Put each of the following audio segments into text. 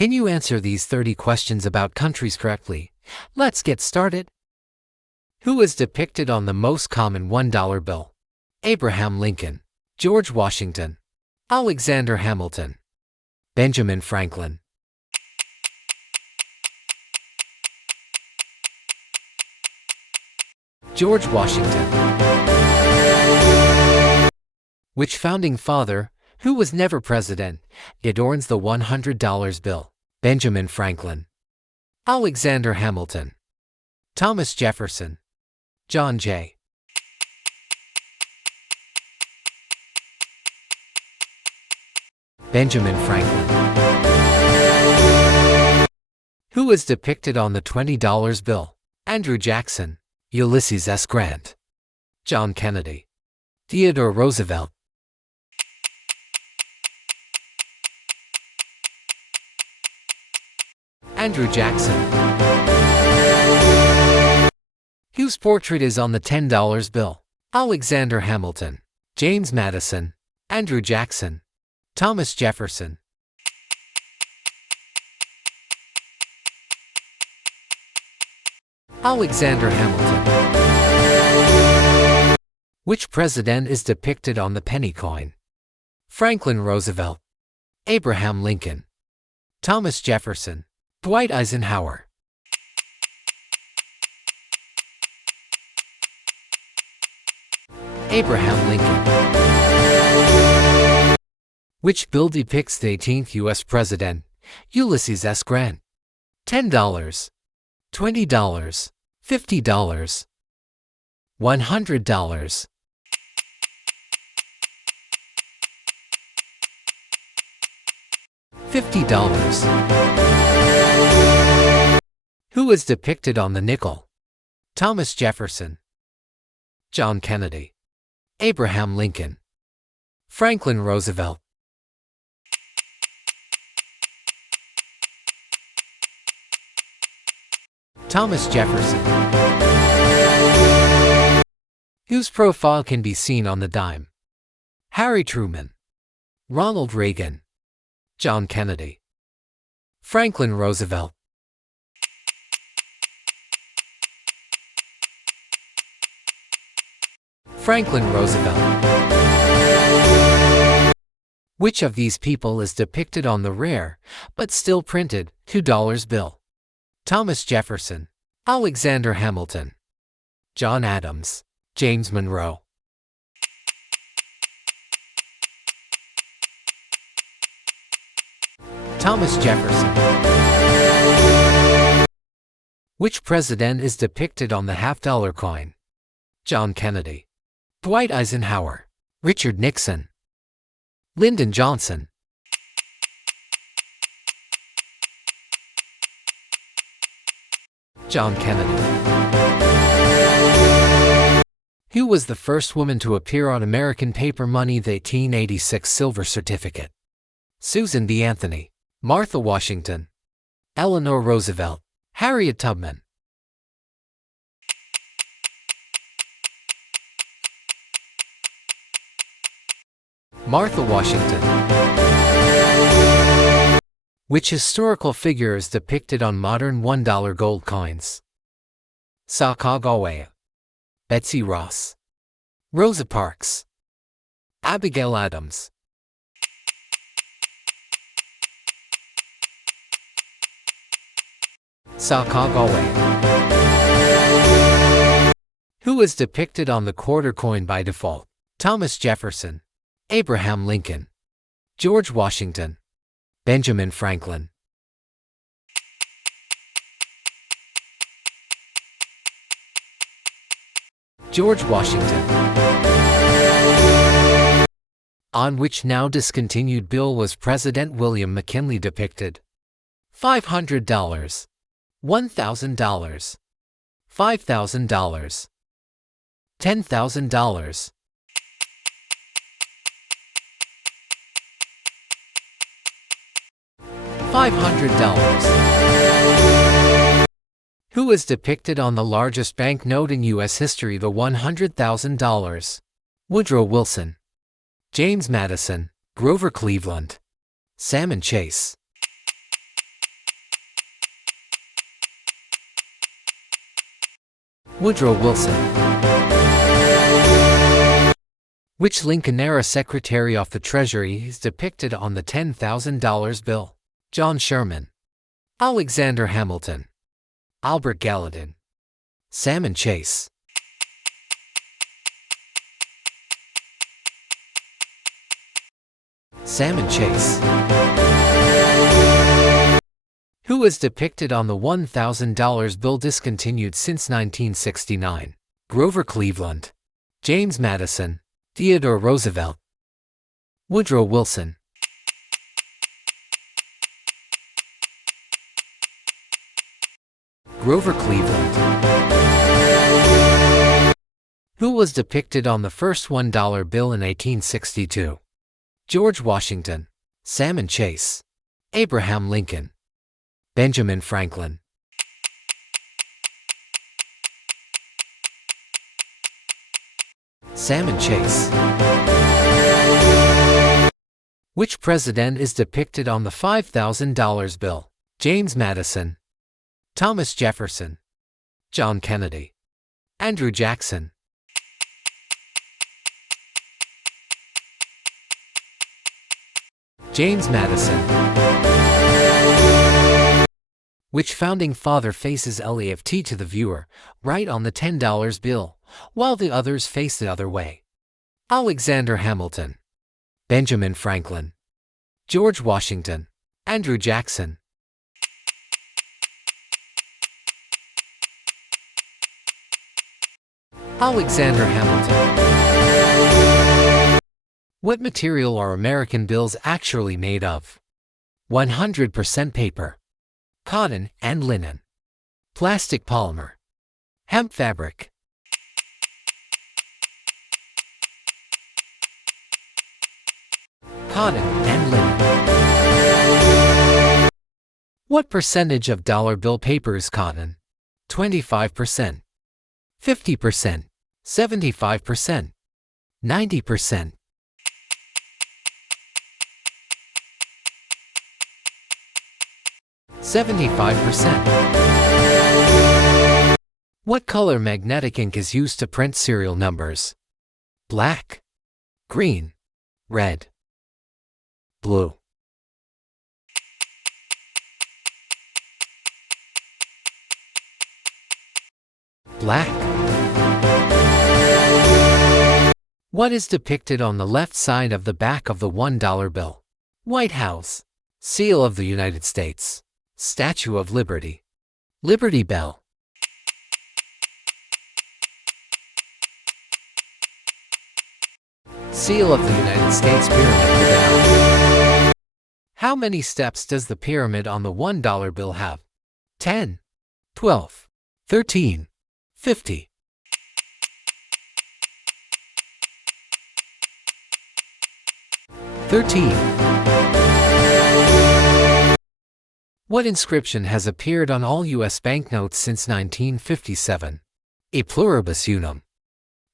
Can you answer these 30 questions about countries correctly? Let's get started. Who is depicted on the most common $1 bill? Abraham Lincoln, George Washington, Alexander Hamilton, Benjamin Franklin. George Washington. Which founding father, who was never president, adorns the $100 bill? Benjamin Franklin, Alexander Hamilton, Thomas Jefferson, John Jay. Benjamin Franklin. Who is depicted on the $20 bill? Andrew Jackson, Ulysses S. Grant, John Kennedy, Theodore Roosevelt. Andrew Jackson. Whose portrait is on the $10 bill? Alexander Hamilton, James Madison, Andrew Jackson, Thomas Jefferson. Alexander Hamilton. Which president is depicted on the penny coin? Franklin Roosevelt, Abraham Lincoln, Thomas Jefferson, Dwight Eisenhower. Abraham Lincoln. Which bill depicts the 18th U.S. President? Ulysses S. Grant. $10, $20, $50, $100. $50. Who is depicted on the nickel? Thomas Jefferson, John Kennedy, Abraham Lincoln, Franklin Roosevelt. Thomas Jefferson. Whose profile can be seen on the dime? Harry Truman, Ronald Reagan, John Kennedy, Franklin Roosevelt. Franklin Roosevelt. Which of these people is depicted on the rare, but still printed, $2 bill? Thomas Jefferson, Alexander Hamilton, John Adams, James Monroe. Thomas Jefferson. Which president is depicted on the $50 coin? John Kennedy, Dwight Eisenhower, Richard Nixon, Lyndon Johnson. John Kennedy. Who was the first woman to appear on American paper money, the 1886 silver certificate? Susan B. Anthony, Martha Washington, Eleanor Roosevelt, Harriet Tubman. Martha Washington. Which historical figure is depicted on modern $1 gold coins? Sacagawea, Betsy Ross, Rosa Parks, Abigail Adams. Sacagawea. Who is depicted on the quarter coin by default? Thomas Jefferson, Abraham Lincoln, George Washington, Benjamin Franklin. George Washington. On which now discontinued bill was President William McKinley depicted? $500, $1,000, $5,000, $10,000. $500. Who is depicted on the largest banknote in U.S. history, the $100,000? Woodrow Wilson, James Madison, Grover Cleveland, Salmon Chase. Woodrow Wilson. Which Lincoln-era Secretary of the Treasury is depicted on the $10,000 bill? John Sherman, Alexander Hamilton, Albert Gallatin, Salmon Chase. Salmon Chase. Who is depicted on the $1,000 bill discontinued since 1969? Grover Cleveland, James Madison, Theodore Roosevelt, Woodrow Wilson. Grover Cleveland. Who was depicted on the first $1 bill in 1862? George Washington, Salmon Chase, Abraham Lincoln, Benjamin Franklin. Salmon Chase. Which president is depicted on the $5,000 bill? James Madison, Thomas Jefferson, John Kennedy, Andrew Jackson. James Madison. Which founding father faces left to the viewer, right on the $10 bill, while the others face the other way? Alexander Hamilton, Benjamin Franklin, George Washington, Andrew Jackson. Alexander Hamilton. What material are American bills actually made of? 100% paper, cotton and linen, plastic polymer, hemp fabric. Cotton and linen. What percentage of dollar bill paper is cotton? 25%, 50%, 75%, 90%. 75%. What color magnetic ink is used to print serial numbers? Black, green, red, blue. Black. What is depicted on the left side of the back of the $1 bill? White House, Seal of the United States, Statue of Liberty, Liberty Bell. Seal of the United States Pyramid with an eye. How many steps does the pyramid on the $1 bill have? 10, 12, 13, 50. 13. What inscription has appeared on all U.S. banknotes since 1957? E pluribus unum.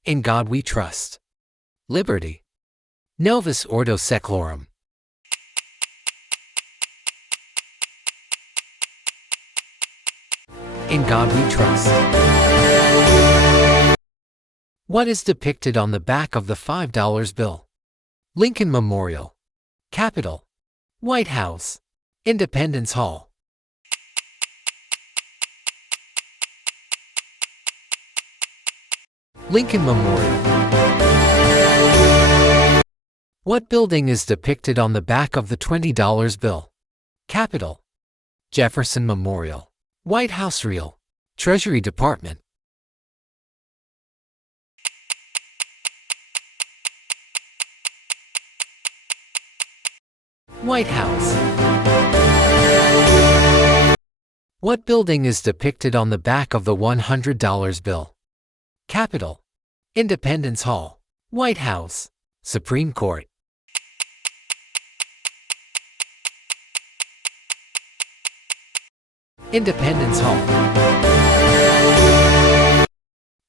In God we trust. Liberty. Novus Ordo Seclorum. In God we trust. What is depicted on the back of the $5 bill? Lincoln Memorial, Capitol, White House, Independence Hall. Lincoln Memorial. What building is depicted on the back of the $20 bill? Capitol, Jefferson Memorial, White House Real, Treasury Department. White House. What building is depicted on the back of the $100 bill? Capitol, Independence Hall, White House, Supreme Court. Independence Hall.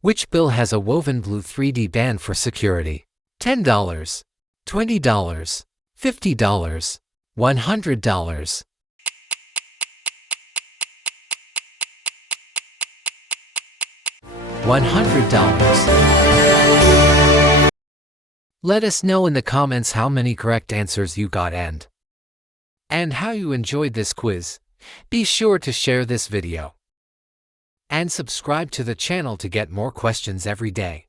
Which bill has a woven blue 3D band for security? $10, $20, $50, $100. $100. Let us know in the comments how many correct answers you got and how you enjoyed this quiz. Be sure to share this video and subscribe to the channel to get more questions every day.